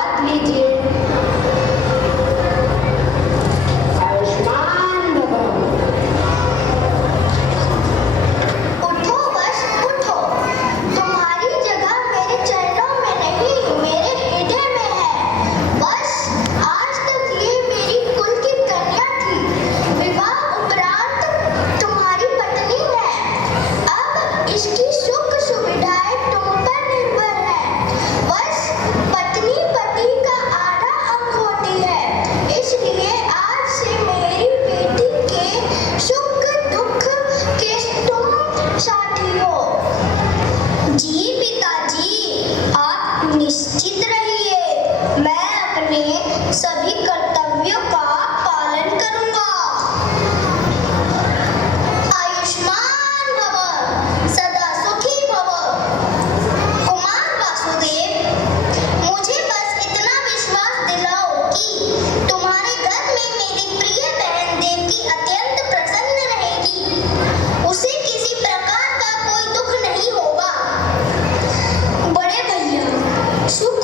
आशीर्वाद लीजिए। आयुष्मान भव। उठो बस उठो, तुम्हारी जगह मेरे चरणों में नहीं मेरे हृदय में है। बस आज तक ये मेरी कुल की कन्या थी, विवाह उपरांत तुम्हारी पत्नी है। अब इसकी सुख सुविधाएं तुम पर निर्भर है। बस पत्नी पति का आधा अंग होती है, इसलिए आज से मेरी बेटी के सुख दुख के तुम साथी हो। जी पिताजी, आप निश्चित रहिए, मैं अपने सभी कर्तव्यों का पालन करूंगा। आयुष्मान भव, सदा सुखी भव। कुमार वासुदेव, मुझे बस इतना विश्वास दिलाओ कि तुम्हारे घर में मेरी प्रिय बहन देवकी अत्यंत प्रसन्न रहेगी, उसे किसी प्रकार का कोई दुख नहीं होगा। बड़े भैया, सुख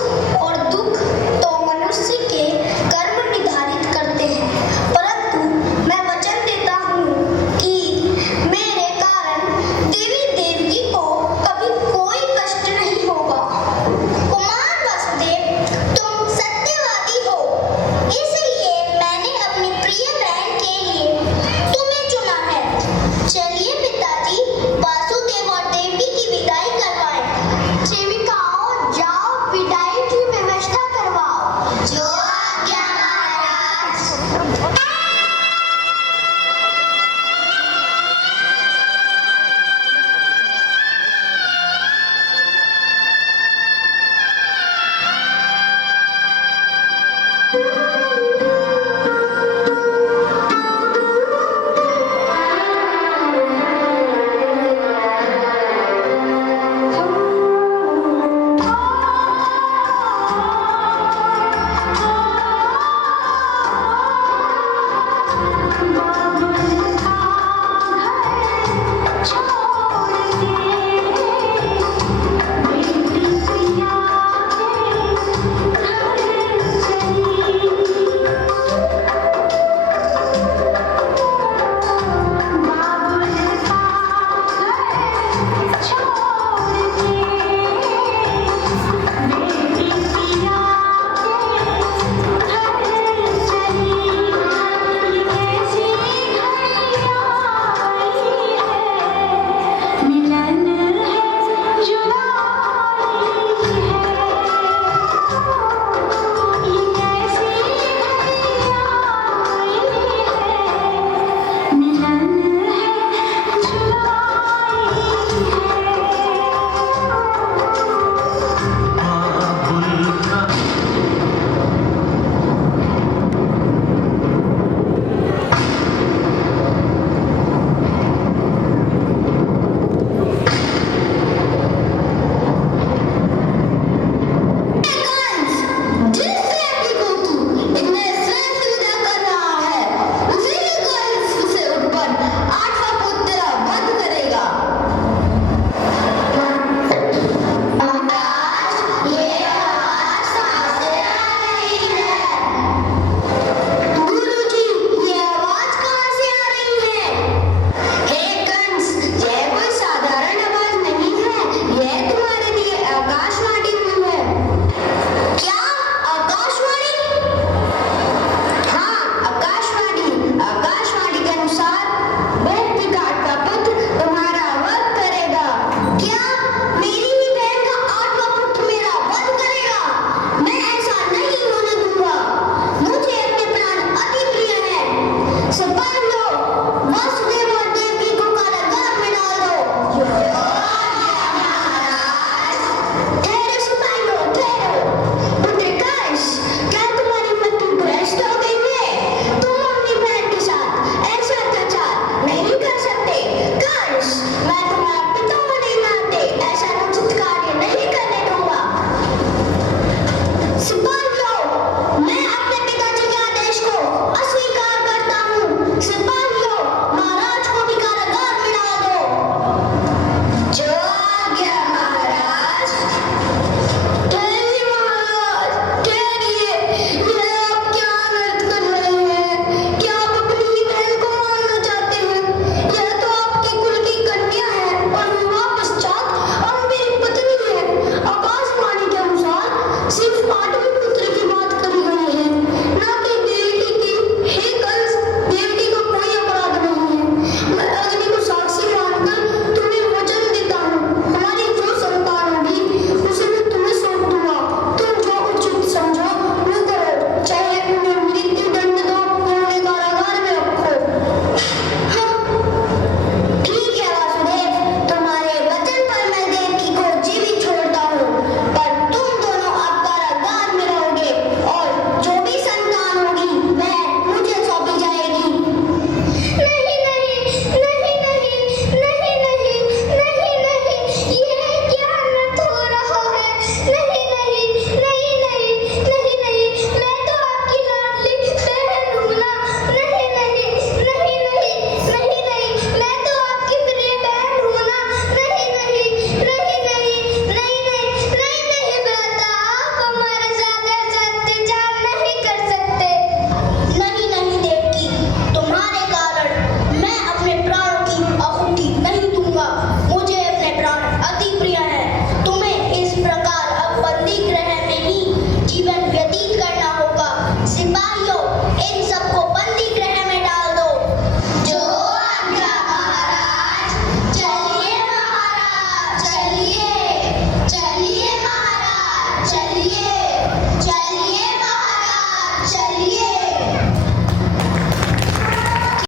सिर्फ